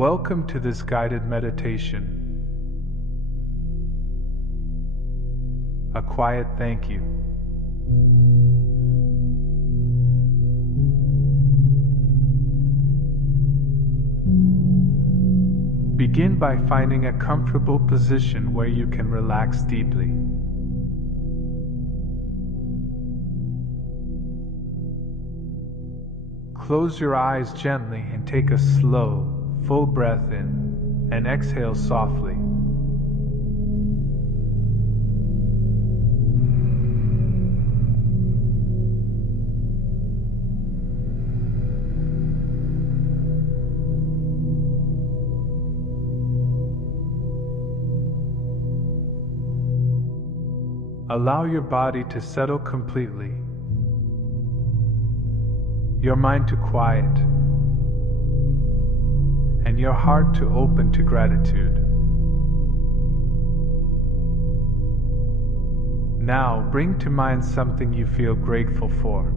Welcome to this guided meditation. A quiet thank you. Begin by finding a comfortable position where you can relax deeply. Close your eyes gently and take a slow, full breath in and exhale softly. Allow your body to settle completely, your mind to quiet, and your heart to open to gratitude. Now bring to mind something you feel grateful for.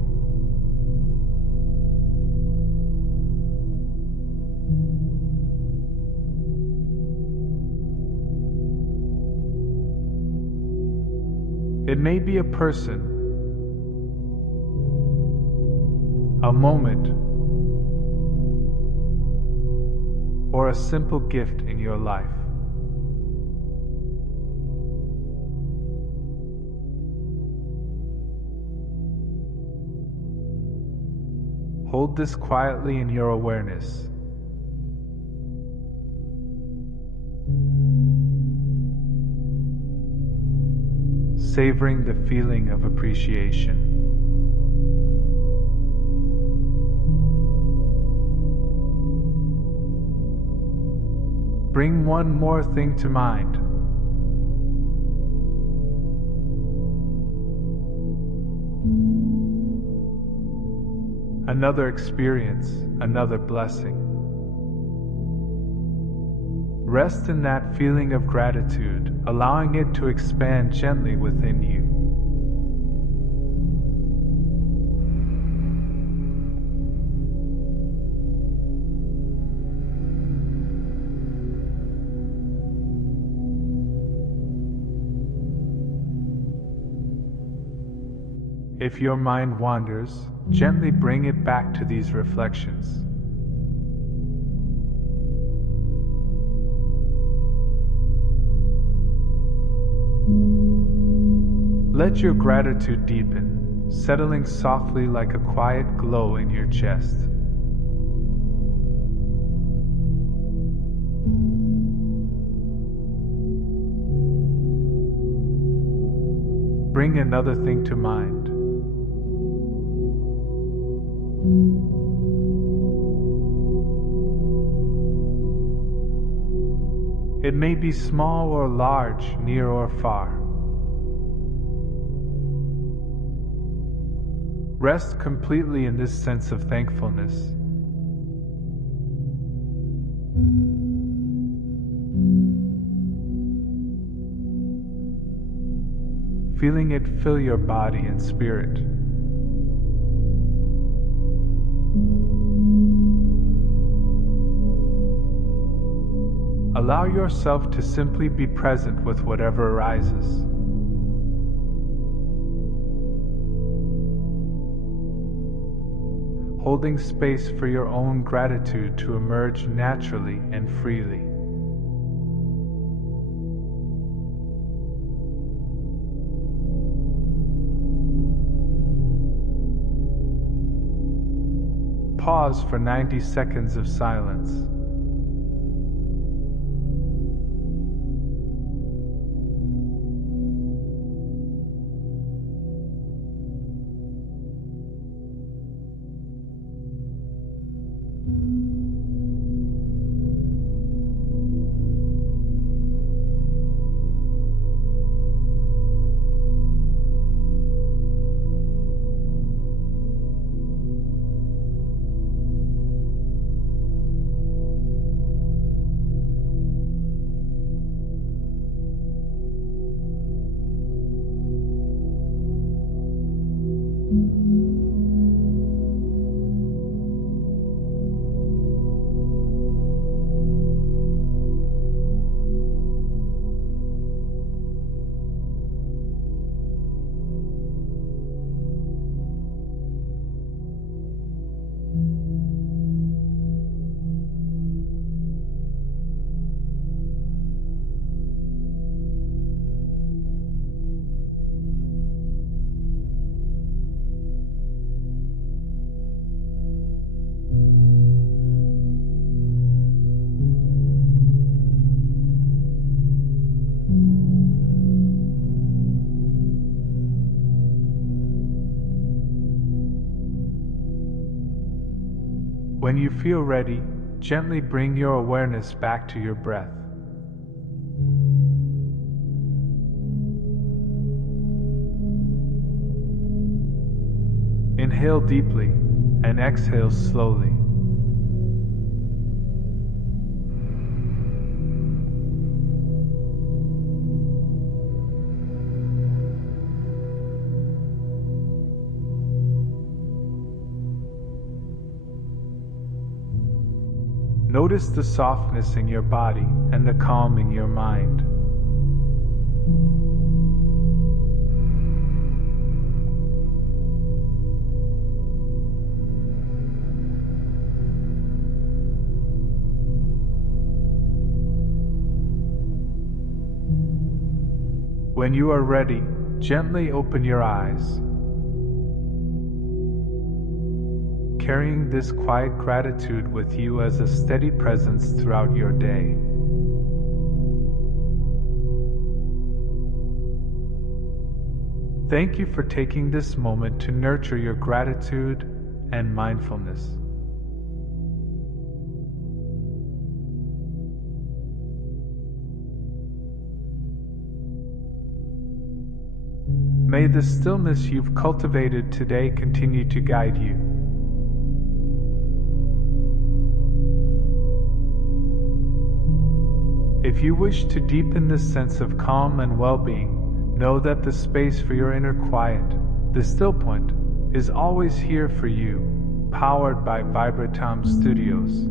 It may be a person, a moment, or a simple gift in your life. Hold this quietly in your awareness. Savoring the feeling of appreciation. Bring one more thing to mind. Another experience, another blessing. Rest in that feeling of gratitude, allowing it to expand gently within you. If your mind wanders, gently bring it back to these reflections. Let your gratitude deepen, settling softly like a quiet glow in your chest. Bring another thing to mind. It may be small or large, near or far. Rest completely in this sense of thankfulness. Feeling it fill your body and spirit. Allow yourself to simply be present with whatever arises. Holding space for your own gratitude to emerge naturally and freely. Pause for 90 seconds of silence. When you feel ready, gently bring your awareness back to your breath. Inhale deeply and exhale slowly. Notice the softness in your body and the calm in your mind. When you are ready, gently open your eyes. Carrying this quiet gratitude with you as a steady presence throughout your day. Thank you for taking this moment to nurture your gratitude and mindfulness. May the stillness you've cultivated today continue to guide you. If you wish to deepen this sense of calm and well-being, know that the space for your inner quiet, the still point, is always here for you, powered by Vibratom Studios.